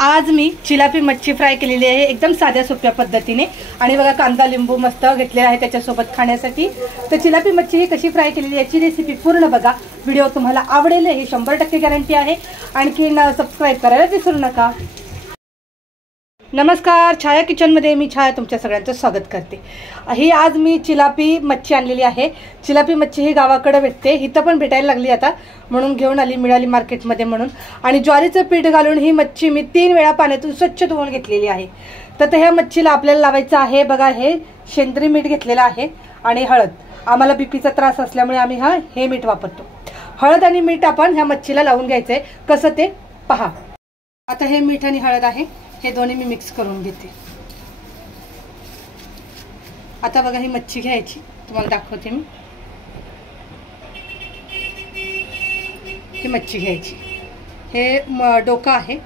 आज मी चिलापी मच्छी फ्राय केलेली आहे एकदम साध्या सोप्या पद्धतीने। आणि बघा कांदा लिंबू मस्त घेतलेला आहे त्याच्यासोबत खाण्यासाठी। तर चिलापी मच्छी ही कशी फ्राय केलेली याची रेसिपी पूर्ण बघा, व्हिडिओ तुम्हाला आवडेल हे 100% गॅरंटी आहे। आणखी सबस्क्राइब करायला विसरू नका। नमस्कार, छाया किचनमध्ये मी छाया तुमच्या सगळ्यांचं स्वागत करते। ही आज मी चिलापी मच्छी आणलेली आहे। चिलापी मच्छी ही गावाकडे भेटते, इथं पण भेटायला लागली आता, म्हणून घेऊन आली, मिळाली मार्केटमध्ये म्हणून। आणि ज्वारीचं पीठ घालून ही मच्छी मी 3 वेळा पाण्यातून स्वच्छ धुवून घेतलेली आहे। तर ह्या मच्छीला आपल्याला लावायचं आहे बघा, हे सेंद्रिय मीठ घेतलेलं आहे आणि हळद। आम्हाला बीपीचा त्रास असल्यामुळे आम्ही हे मीठ वापरतो। हळद आणि मीठ आपण ह्या मच्छीला लावून घ्यायचंय, कसं ते पहा। आता हे मीठ आणि हळद आहे, हे दोन्ही मी मिक्स करून घेते। आता बघा ही मच्छी घ्यायची, तुम्हाला दाखवते मी। ही मच्छी घ्यायची, हे डोका आहे,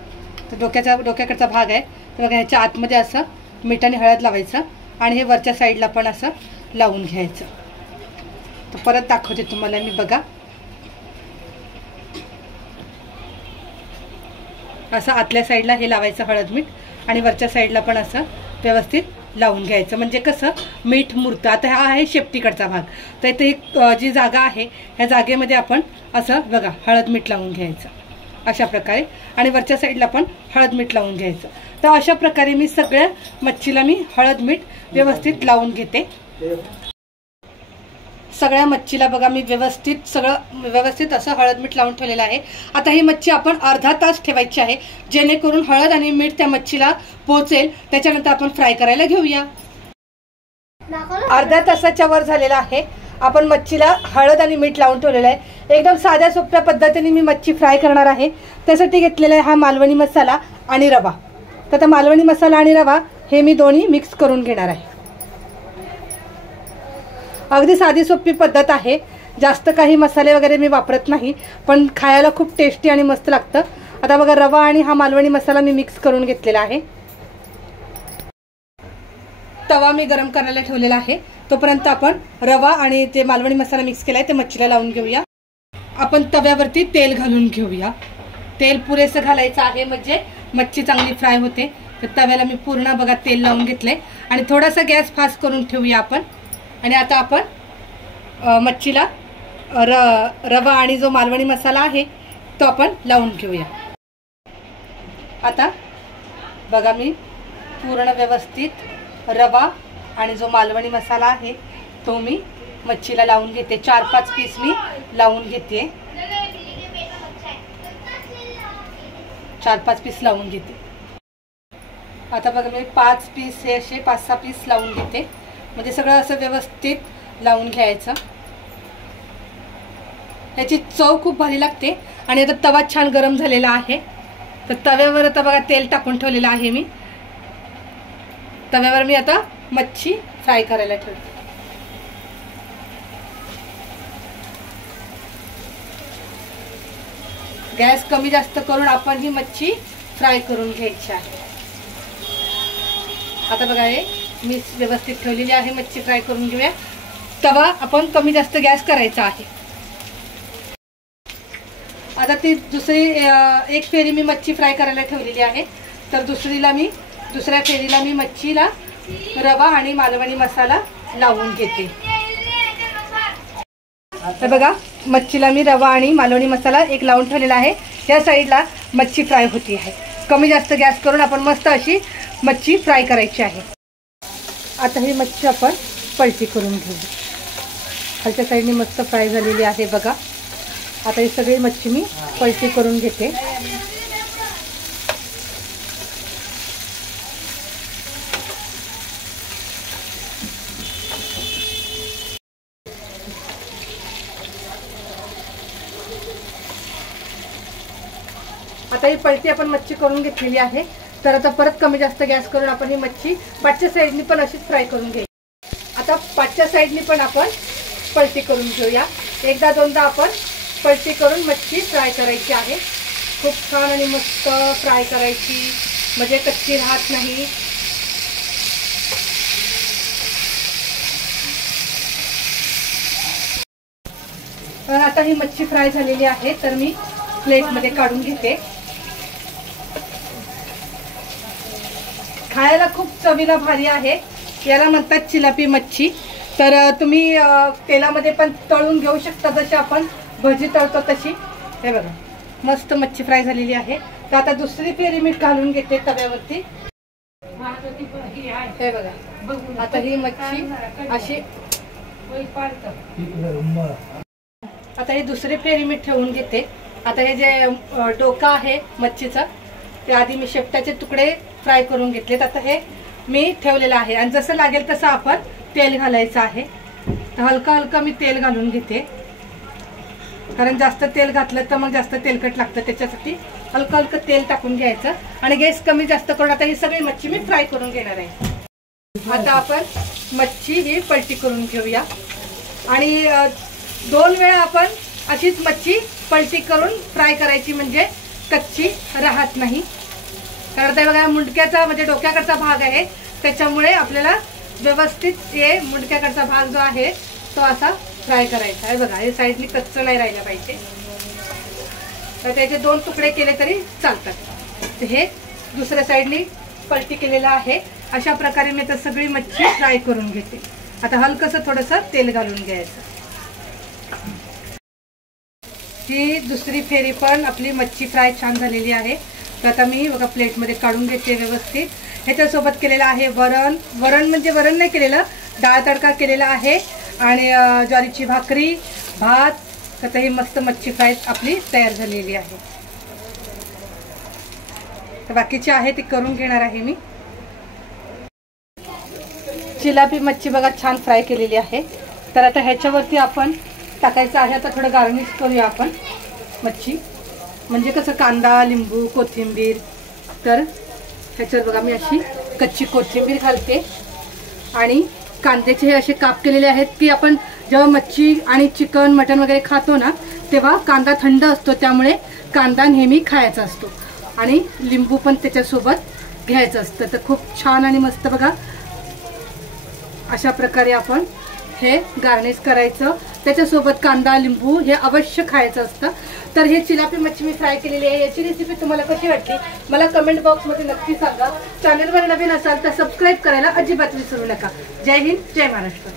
तर डोक्याकडचा भाग आहे। तर बघा ह्याच्या आतमध्ये असं मीठ आणि हळद लावायचं आणि हे वरच्या साईडला पण असं लावून घ्यायचं। तर परत दाखवते तुम्हाला मी, बघा असं आतल्या साईडला हे लावायचं हळद मीठ आणि वरच्या साईडला पण असं व्यवस्थित लावून घ्यायचं, म्हणजे कसं मीठ मुरतं। आता हा आहे शेपटीकडचा भाग, तर इथे एक जी जागा आहे ह्या जागेमध्ये आपण असं बघा हळद मीठ लावून घ्यायचं अशा प्रकारे, आणि वरच्या साईडला पण हळद मीठ लावून घ्यायचं। तर अशा प्रकारे मी सगळ्या मच्छीला मी हळद मीठ व्यवस्थित लावून घेते। सगळ्या मच्छीला बघा मी व्यवस्थित असं हळद मीठ लावून ठेवलेलं आहे। आता ही मच्छी आपण अर्धा तास ठेवायची आहे, जेणेकरून हळद आणि मीठ त्या मच्छीला पोहोचेल। त्याच्यानंतर आपण फ्राय करायला घेऊया। अर्ध्या तासाच्या वर झालेला आहे, आपण मच्छीला हळद आणि मीठ लावून ठेवलेलं आहे। एकदम साध्या सोप्या पद्धतीने मी मच्छी फ्राय करणार आहे। त्यासाठी घेतलेला आहे हा मालवणी मसाला आणि रवा। तर मालवणी मसाला आणि रवा हे मी दोन्ही मिक्स करून घेणार आहे। अगदी साधी सोपी पद्धत आहे, जास्त काही मसाले वगैरे मी वापरत नाही, पण खायला खूप टेस्टी आणि मस्त लागतं। आता बघा रवा आणि हा मालवणी मसाला मी मिक्स करून घेतलेला आहे। तवा मी गरम करायला ठेवलेला आहे, तोपर्यंत आपण रवा आणि ते मालवणी मसाला मिक्स केलाय ते मच्छीला लावून घेऊया। आपण तव्यावरती तेल घालून घेऊया। तेल पुरेसं घालायचं आहे, म्हणजे मच्छी चांगली फ्राय होते। तर तव्याला मी पूर्ण बघा तेल लावून घेतलंय आणि थोडासा गॅस फास्ट करून ठेवूया आपण। आणि आता आपण मच्छीला रवा आणि जो मालवणी मसाला आहे तो आपण लावून घेऊया। आता बघा मी पूर्ण व्यवस्थित रवा आणि जो मालवणी मसाला आहे तो मी मच्छीला लावून घेते। 4-5 पीस मी लावून घेते, 4-5 पीस लावून घेते। आता बघा मी 5 पीस हे असे 5-6 पीस लावून घेते, म्हणजे सगळं असं व्यवस्थित लावून घ्यायचं। याची चव खूप भारी लागते। आणि आता तवा छान गरम झालेला आहे, तर तव्यावर आता बघा तेल टाकून ठेवलेलं आहे मी। तव्यावर मी आता मच्छी फ्राय करायला ठेवते। गॅस कमी जास्त करून आपण ही मच्छी फ्राय करून घ्यायची आहे। आता बघा हे मी व्यवस्थित ठेवलेली आहे, मच्छी फ्राय करून घेऊया। तवा आपण कमी जास्त गॅस करायचा आहे। आता ती दुसरी एक फेरी मी मच्छी फ्राय करायला ठेवलेली आहे, तर दुसऱ्या फेरीला मी मच्छीला रवा आणि मालवणी मसाला लावून घेते। तर बघा मच्छीला मी रवा आणि मालवणी मसाला एक लावून ठेवलेला आहे। या साईडला मच्छी फ्राय होती आहे। कमी जास्त गॅस करून आपण मस्त अशी मच्छी फ्राय करायची आहे। आता ही मच्छी आपण पलटी करून घेऊ। खालच्या साईडने मस्त फ्राय झालेली आहे बघा। आता ही सगळी मच्छी मी पलटी करून घेते। आता ही पलटी आपण मच्छी करून घेतलेली आहे, तर आता परत कमी जास्त गॅस करून आपण ही मच्छी पाठच्या साईडनी पण अशीच फ्राय करून घेऊ। आता पाठच्या साईडनी पण आपण पलटी करून घेऊया। एकदा दोनदा आपण पलटी करून मच्छी फ्राय करायची आहे। खूप छान आणि मस्त फ्राय करायची, म्हणजे कच्ची राहत नाही। तर आता ही मच्छी फ्राय झालेली आहे, तर मी प्लेटमध्ये काढून घेते। खायला खूप चवीला भारी आहे। याला म्हणतात चिलापी मच्छी। तर तुम्ही तेलामध्ये पण तळून घेऊ शकता, जशी आपण भजी तळतो तशी। हे बघा मस्त मच्छी फ्राय झालेली आहे। तर आता दुसरी फेरी मीठ घालून घेते तव्यावरती। हे बघा आता ही मच्छी अशी, आता ही दुसरी फेरी मीठ ठेवून घेते। आता हे जे डोका आहे मच्छीचा, ते आधी मी शेपटाचे तुकडे फ्राय करून घेतलेत। आता हे मी ठेवलेलं आहे आणि जसं लागेल तसं आपण तेल घालायचं आहे। तर हलका हलका मी तेल घालून घेते, कारण जास्त तेल घातलं तर मग जास्त तेलकट लागतं, त्याच्यासाठी हलका हलका तेल टाकून घ्यायचं आणि गॅस कमी जास्त करून आता ही सगळी मच्छी मी फ्राय करून घेणार आहे। आता आपण मच्छी ही पलटी करून घेऊया आणि 2 वेळा आपण अशीच मच्छी पलटी करून फ्राय करायची, म्हणजे कच्ची राहत नाही। कारण ते बघा मुंडक्याचा म्हणजे डोक्याकडचा भाग आहे, त्याच्यामुळे आपल्याला व्यवस्थित हे मुंडक्याकडचा भाग जो आहे तो असा फ्राय करायचा आहे। बघा हे साईडनी कच्चं नाही राहिलं पाहिजे। तर त्याचे 2 तुकडे केले तरी चालतात। हे दुसऱ्या साईडनी पलटी केलेलं आहे। अशा प्रकारे मी तर सगळी मच्छी फ्राय करून घेते। आता हलकसं थोडंसं तेल घालून घ्यायचं। ही दुसरी फेरी पण आपली मच्छी फ्राय छान झालेली आहे। तर आता मी बघा प्लेटमध्ये काढून घेते व्यवस्थित। ह्याच्यासोबत केलेलं आहे वरण, म्हणजे वरण नाही केलेलं, डाळ तडका केलेला आहे आणि ज्वारीची भाकरी, भात। तर ही मस्त मच्छी फ्राय आपली तयार झालेली आहे। तर बाकीची आहे ती करून घेणार आहे मी। चिलापी मच्छी बघा छान फ्राय केलेली आहे। तर आता ह्याच्यावरती आपण टाकायचं आहे, आता थोडं गार्निश करूया आपण मच्छी, म्हणजे कसं कांदा, लिंबू, कोथिंबीर। तर ह्याच्यावर बघा मी अशी कच्ची कोथिंबीर घालते आणि कांद्याचे हे असे काप केलेले आहेत, की आपण जेव्हा मच्छी आणि चिकन मटन वगैरे खातो ना, तेव्हा कांदा थंड असतो, त्यामुळे कांदा नेहमी खायचा असतो आणि लिंबू पण त्याच्यासोबत घ्यायचं असतं। तर खूप छान आणि मस्त बघा अशा प्रकारे आपण हे गार्निश करायचं। त्याच्यासोबत कांदा, लिंबू हे अवश्य खायचं असतं। तर हे चिलापी मच्छी मी फ्राय केलेली आहे। याची रेसिपी तुम्हाला कशी वाटली मला कमेंट बॉक्समध्ये नक्की सांगा। चॅनलवर नवीन असाल तर सबस्क्राईब करायला अजिबात विसरू नका। जय हिंद, जय महाराष्ट्र।